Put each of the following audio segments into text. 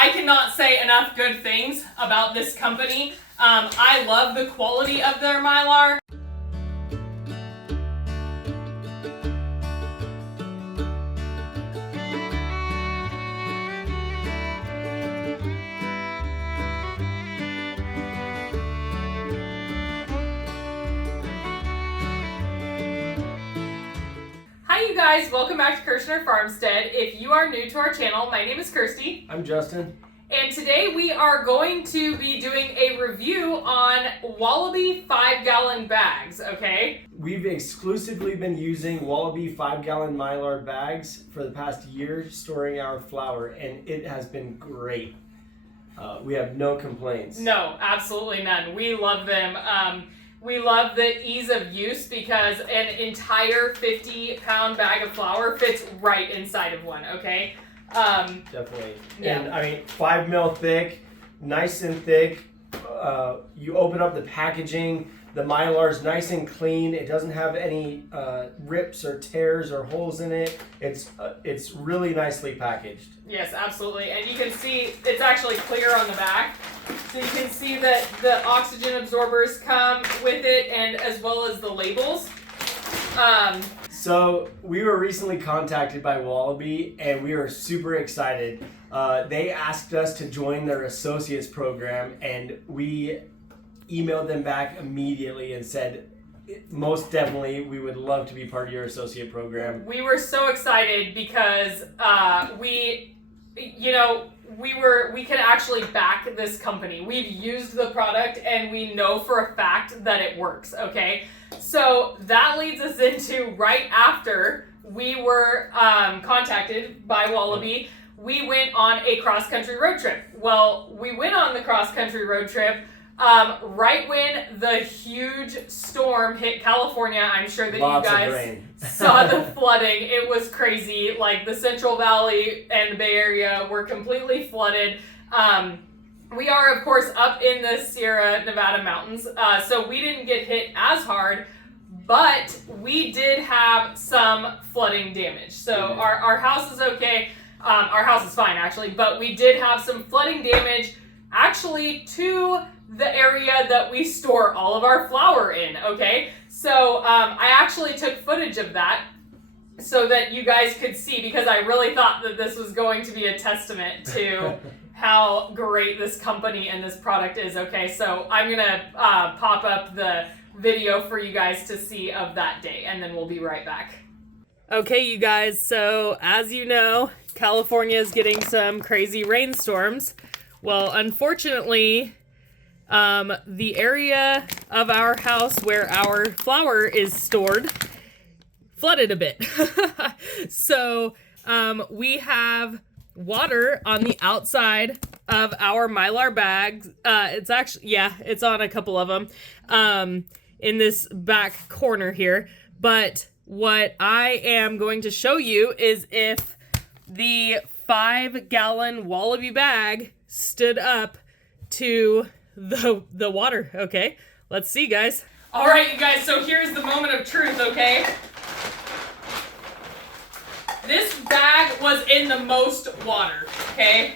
I cannot say enough good things about this company. I love the quality of their Mylar. Hi you guys, welcome back to Kirshner Farmstead. If you are new to our channel, my name is Kirsty. I'm Justin. And today we are going to be doing a review on Wallaby 5-gallon bags, okay? We've exclusively been using Wallaby 5-gallon Mylar bags for the past year storing our flour, and it has been great. We have no complaints. No, absolutely none. We love them. We love the ease of use because an entire 50-pound bag of flour fits right inside of one, okay? Definitely. Yeah. And I mean, 5 mil thick, nice and thick. You open up the packaging, the Mylar's nice and clean. It doesn't have any rips or tears or holes in it. It's really nicely packaged. Yes, absolutely. And you can see it's actually clear on the back. So you can see that the oxygen absorbers come with it, and as well as the labels. So we were recently contacted by Wallaby, and we were super excited. They asked us to join their associates program, and we emailed them back immedately and said, most definitely, we would love to be part of your associate program. We were so excited because we can actually back this company. We've used the product and we know for a fact that it works, okay? So that leads us into right after we were contacted by Wallaby, we went on a cross-country road trip. Well, we went on the cross-country road trip right when the huge storm hit California. I'm sure that Lots you guys saw the flooding. It was crazy. Like the Central Valley and the Bay Area were completely flooded. We are, of course, up in the Sierra Nevada mountains, so we didn't get hit as hard, but we did have some flooding damage. So our house is okay. Our house is fine, actually, but we did have some flooding damage, actually, to the area that we store all of our flour in, okay? So I actually took footage of that so that you guys could see, because I really thought that this was going to be a testament to how great this company and this product is, okay? So I'm gonna pop up the video for you guys to see of that day, and then we'll be right back. Okay, you guys, so as you know, California is getting some crazy rainstorms. Well, unfortunately, the area of our house where our flour is stored flooded a bit. So we have water on the outside of our Mylar bags. It's actually, yeah, it's on a couple of them in this back corner here. But what I am going to show you is if the 5-gallon Wallaby bag stood up to the water. Okay, let's see, guys. All right, you guys, so here's the moment of truth, okay? This bag was in the most water, okay?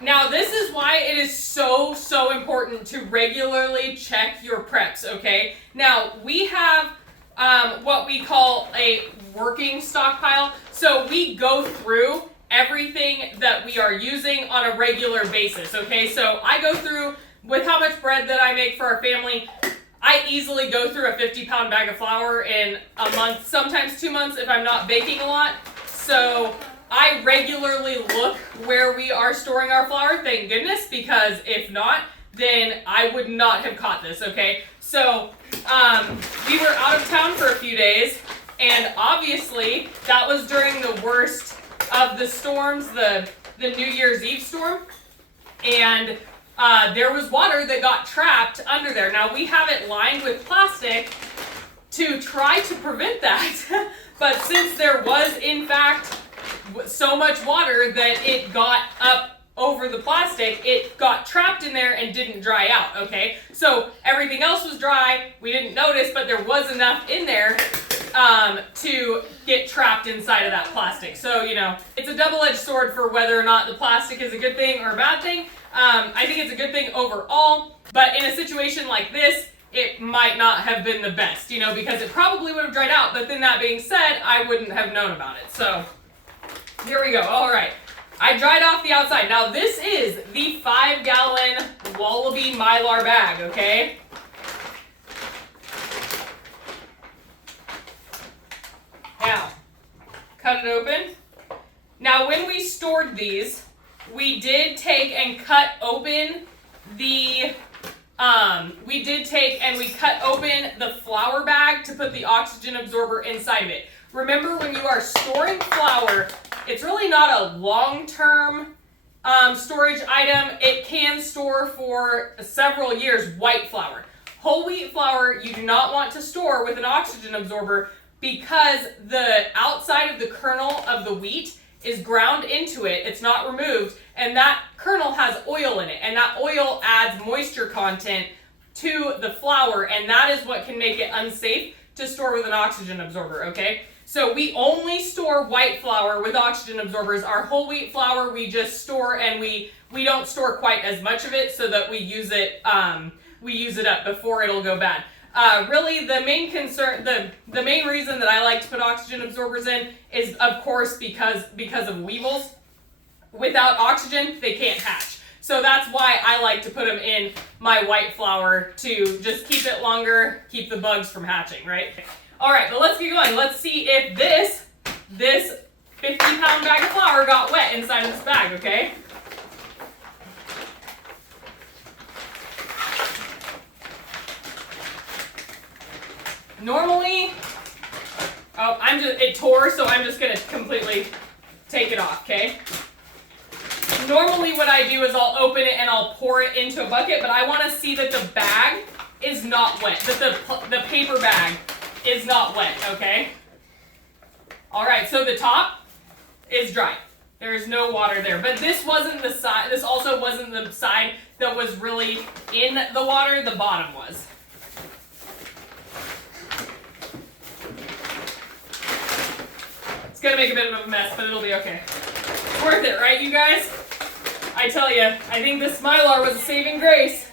Now, this is why it is so important to regularly check your preps, okay? Now, we have what we call a working stockpile. So we go through everything that we are using on a regular basis, okay? So I go through with how much bread that I make for our family. I easily go through a 50-pound bag of flour in a month, sometimes 2 months if I'm not baking a lot. So I regularly look where we are storing our flour, thank goodness, because if not, then I would not have caught this, okay? So we were out of town for a few days, and obviously that was during the worst of the storms, the New Year's Eve storm, and there was water that got trapped under there. Now we have it lined with plastic to try to prevent that, but since there was in fact so much water that it got up over the plastic, it got trapped in there and didn't dry out, okay? So everything else was dry, we didn't notice, but there was enough in there to get trapped inside of that plastic. So, you know, it's a double-edged sword for whether or not the plastic is a good thing or a bad thing. I think it's a good thing overall, but in a situation like this, it might not have been the best, you know, because it probably would have dried out. But then that being said, I wouldn't have known about it. So here we go. All right. I dried off the outside. Now this is the 5-gallon Wallaby Mylar bag, okay? Now, cut it open. Now when we stored these, we did take and cut open the we cut open the flour bag to put the oxygen absorber inside of it. Remember, when you are storing flour, it's really not a long-term storage item. It can store for several years, white flour. Whole wheat flour, you do not want to store with an oxygen absorber because the outside of the kernel of the wheat is ground into it. It's not removed, and that kernel has oil in it, and that oil adds moisture content to the flour, and that is what can make it unsafe to store with an oxygen absorber, okay? So we only store white flour with oxygen absorbers. Our whole wheat flour we just store, and we don't store quite as much of it so that we use it up before it'll go bad. Really, the main concern, the main reason that I like to put oxygen absorbers in is, of course, because of weevils. Without oxygen, they can't hatch. So that's why I like to put them in my white flour to just keep it longer, keep the bugs from hatching, right? All right, but let's get going. Let's see if this 50-pound bag of flour got wet inside of this bag, okay? Normally, it tore, so I'm just gonna completely take it off, okay? Normally what I do is I'll open it and I'll pour it into a bucket, but I wanna see that the bag is not wet, that the paper bag is not wet, okay? All right, so the top is dry. There is no water there, but this wasn't the side, this also wasn't the side that was really in the water, the bottom was. It's gonna make a bit of a mess, but it'll be okay. It's worth it, right, you guys? I tell you, I think this Mylar was a saving grace.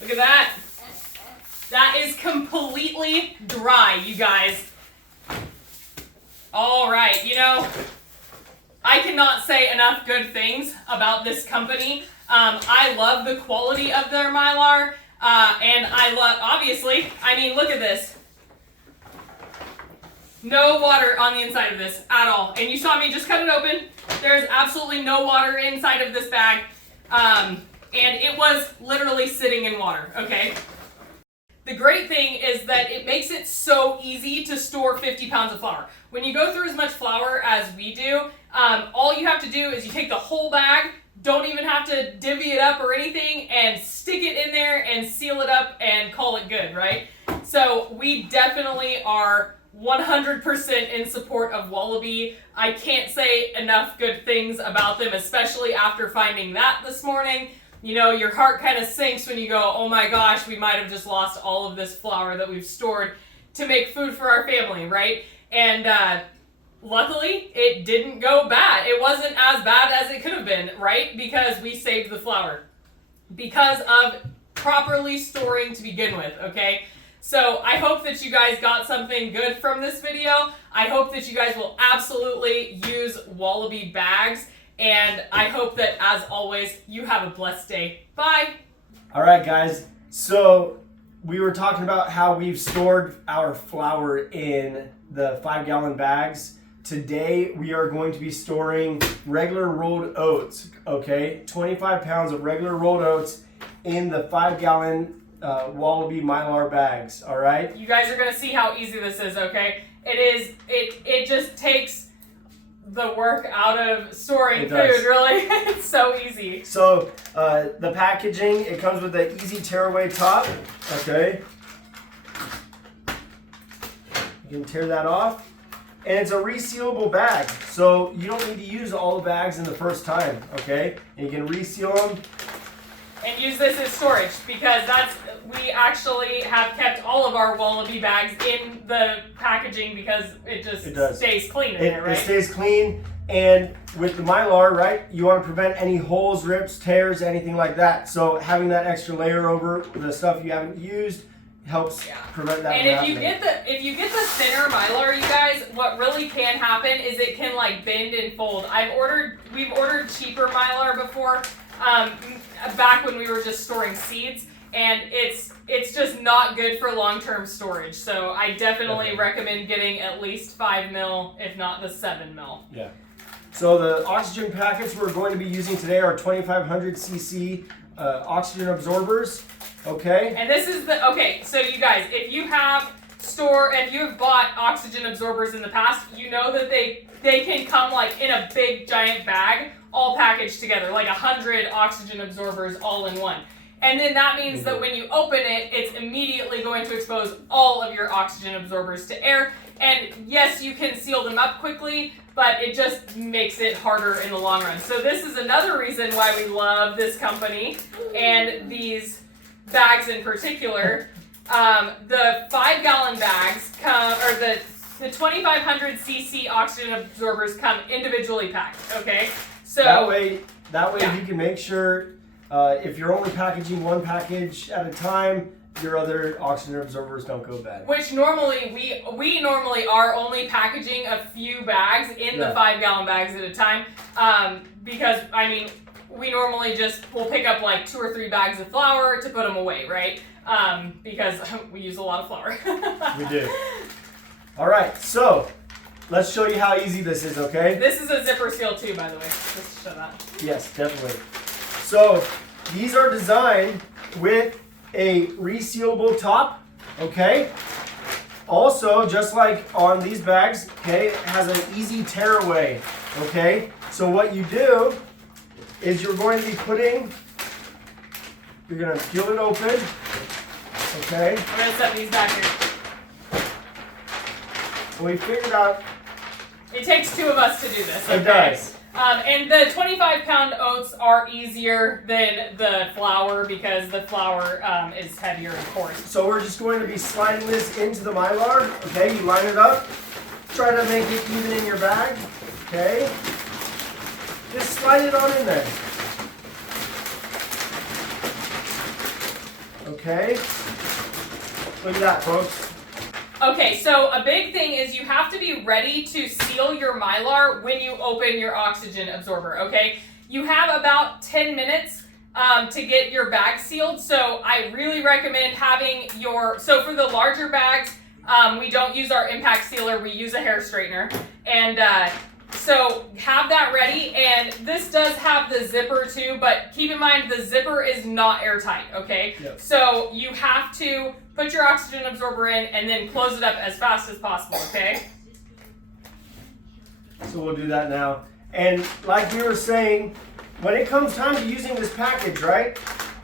Look at that. That is completely dry, you guys. All right, you know, I cannot say enough good things about this company. I love the quality of their Mylar, and I love, obviously, I mean, look at this. No water on the inside of this at all. And you saw me just cut it open. There's absolutely no water inside of this bag. And it was literally sitting in water, okay? The great thing is that it makes it so easy to store 50 pounds of flour. When you go through as much flour as we do, all you have to do is you take the whole bag, don't even have to divvy it up or anything, and stick it in there and seal it up and call it good, right? So we definitely are 100% in support of Wallaby. I can't say enough good things about them, especially after finding that this morning. You know, your heart kind of sinks when you go, oh my gosh, we might have just lost all of this flour that we've stored to make food for our family, right? And luckily, it didn't go bad. It wasn't as bad as it could have been, right? Because we saved the flour. Because of properly storing to begin with, okay? So I hope that you guys got something good from this video. I hope that you guys will absolutely use Wallaby bags. And I hope that, as always, you have a blessed day. Bye! All right, guys. So we were talking about how we've stored our flour in the 5-gallon bags. Today, we are going to be storing regular rolled oats, okay? 25 pounds of regular rolled oats in the 5-gallon Wallaby Mylar bags, all right? You guys are going to see how easy this is, okay? It just takes the work out of storing food, really. It's so easy. So the packaging, it comes with the easy tearaway top, okay? You can tear that off. And it's a resealable bag, so you don't need to use all the bags in the first time, okay? And you can reseal them. and use this as storage because we actually have kept all of our Wallaby bags in the packaging because it stays clean in there, right? It stays clean, and with the Mylar, right, you want to prevent any holes, rips, tears, anything like that. So having that extra layer over the stuff you haven't used helps prevent that. And if you get the thinner Mylar, you guys, what really can happen is it can like bend and fold. We've ordered cheaper Mylar before, back when we were just storing seeds, and it's just not good for long-term storage. So I definitely recommend getting at least 5 mil, if not the 7 mil. Yeah. So the oxygen packets we're going to be using today are 2500 cc oxygen absorbers. Okay. And this is so you guys, if you have bought oxygen absorbers in the past, you know that they can come like in a big giant bag, all packaged together, like 100 oxygen absorbers all in one. And then that means that when you open it, it's immediately going to expose all of your oxygen absorbers to air. And yes, you can seal them up quickly, but it just makes it harder in the long run. So this is another reason why we love this company and these bags in particular. The 5-gallon bags come, or the 2500 cc oxygen absorbers come individually packed. Okay, so that way you can make sure if you're only packaging one package at a time, your other oxygen absorbers don't go bad. Which normally we normally are only packaging a few bags in the 5-gallon bags at a time, because I mean, we normally we'll pick up like 2 or 3 bags of flour to put them away, right? Because we use a lot of flour. We do. All right, so let's show you how easy this is, okay? This is a zipper seal too, by the way, just to show that. Yes, definitely. So these are designed with a resealable top, okay? Also, just like on these bags, okay, it has an easy tear away, okay? So what you do is you're going to be you're going to peel it open, okay? I'm going to set these back here. We figured out it takes 2 of us to do this. Okay? It does. And the 25-pound oats are easier than the flour because the flour is heavier and coarse. So we're just going to be sliding this into the Mylar. Okay, you line it up. Try to make it even in your bag. Okay. Just slide it on in there. Okay. Look at that, folks. Okay, so a big thing is you have to be ready to seal your Mylar when you open your oxygen absorber, okay? You have about 10 minutes to get your bag sealed, so I really recommend having so for the larger bags, we don't use our impact sealer, we use a hair straightener, and so have that ready, and this does have the zipper too, but keep in mind the zipper is not airtight, okay? Yep. So you have to put your oxygen absorber in and then close it up as fast as possible, okay? So we'll do that now. And like we were saying, when it comes time to using this package, right,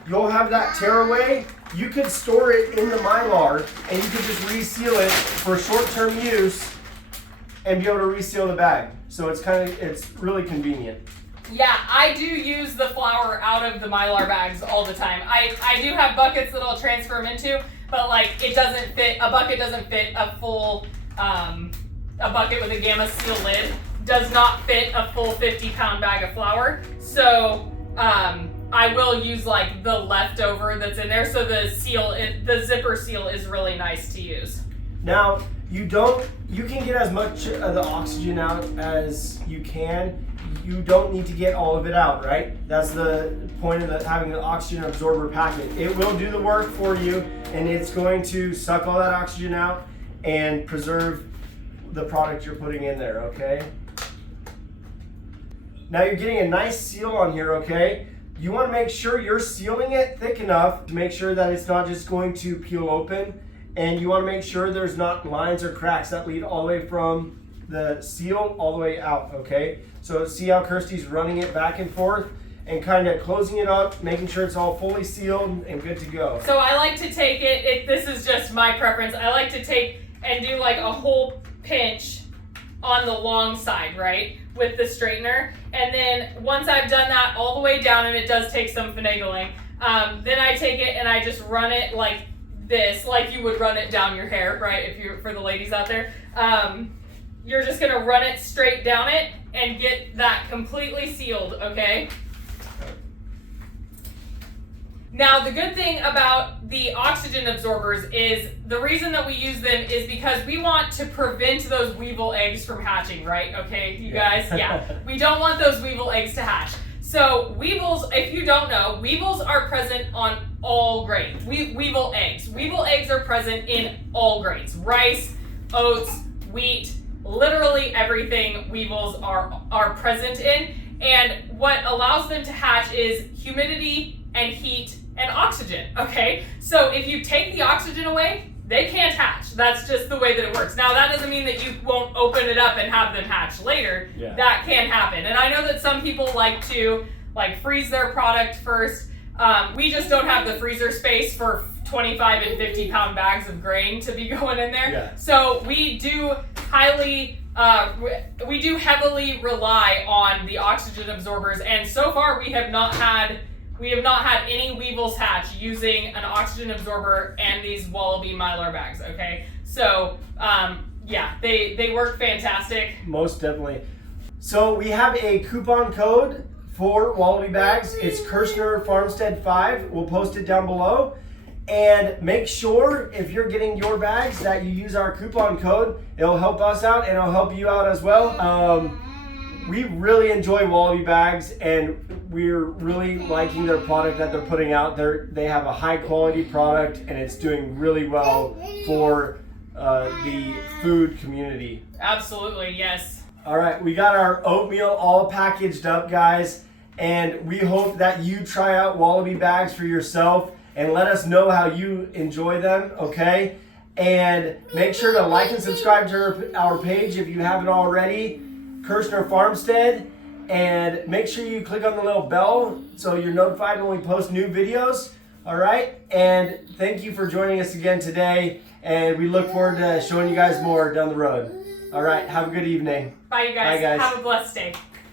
you'll have that tear away. You could store it in the Mylar and you could just reseal it for short-term use and be able to reseal the bag. So it's really convenient. Yeah, I do use the flour out of the Mylar bags all the time. I do have buckets that I'll transfer them into, but like a bucket doesn't fit a full, a bucket with a Gamma Seal lid does not fit a full 50-pound bag of flour. So I will use like the leftover that's in there. So the zipper seal is really nice to use. Now, you can get as much of the oxygen out as you can. You don't need to get all of it out, right? That's the point of having an oxygen absorber packet. It will do the work for you, and it's going to suck all that oxygen out and preserve the product you're putting in there, okay? Now you're getting a nice seal on here, okay? You want to make sure you're sealing it thick enough to make sure that it's not just going to peel open, and you want to make sure there's not lines or cracks that lead all the way from the seal all the way out, okay? So see how Kirsty's running it back and forth and kind of closing it up, making sure it's all fully sealed and good to go. So I like to take this is just my preference, I like to take and do like a whole pinch on the long side, right, with the straightener. And then once I've done that all the way down, and it does take some finagling, Then I take it and I just run it like this, like you would run it down your hair, right? If you're, for the ladies out there, you're just gonna run it straight down it and get that completely sealed, okay? Now, the good thing about the oxygen absorbers is the reason that we use them is because we want to prevent those weevil eggs from hatching, right? Okay, you guys? Yeah. We don't want those weevil eggs to hatch. So weevils, if you don't know, weevils are present on all grains. Weevil eggs. Weevil eggs are present in all grains. Rice, oats, wheat, literally everything weevils are present in. And what allows them to hatch is humidity and heat and oxygen, okay? So if you take the oxygen away, they can't hatch. That's just the way that it works. Now, that doesn't mean that you won't open it up and have them hatch later. Yeah. That can happen. And I know that some people like to freeze their product first. We just don't have the freezer space for 25 and 50 pound bags of grain to be going in there. Yeah. So we do heavily rely on the oxygen absorbers, and so far we have not had any weevils hatch using an oxygen absorber and these Wallaby Mylar bags, okay? So, yeah, they work fantastic. Most definitely. So we have a coupon code for Wallaby bags. It's Kirshner Farmstead 5. We'll post it down below. And make sure if you're getting your bags that you use our coupon code. It'll help us out and it'll help you out as well. We really enjoy Wallaby bags and we're really liking their product that they're putting out. They have a high quality product and it's doing really well for the food community. Absolutely, yes. All right, we got our oatmeal all packaged up, guys, and we hope that you try out Wallaby bags for yourself and let us know how you enjoy them, okay? And make sure to like and subscribe to our page if you haven't already, Kirshner Farmstead, and make sure you click on the little bell so you're notified when we post new videos, all right? And thank you for joining us again today, and we look forward to showing you guys more down the road. All right, have a good evening. Bye, you guys. Bye, guys. Have a blessed day.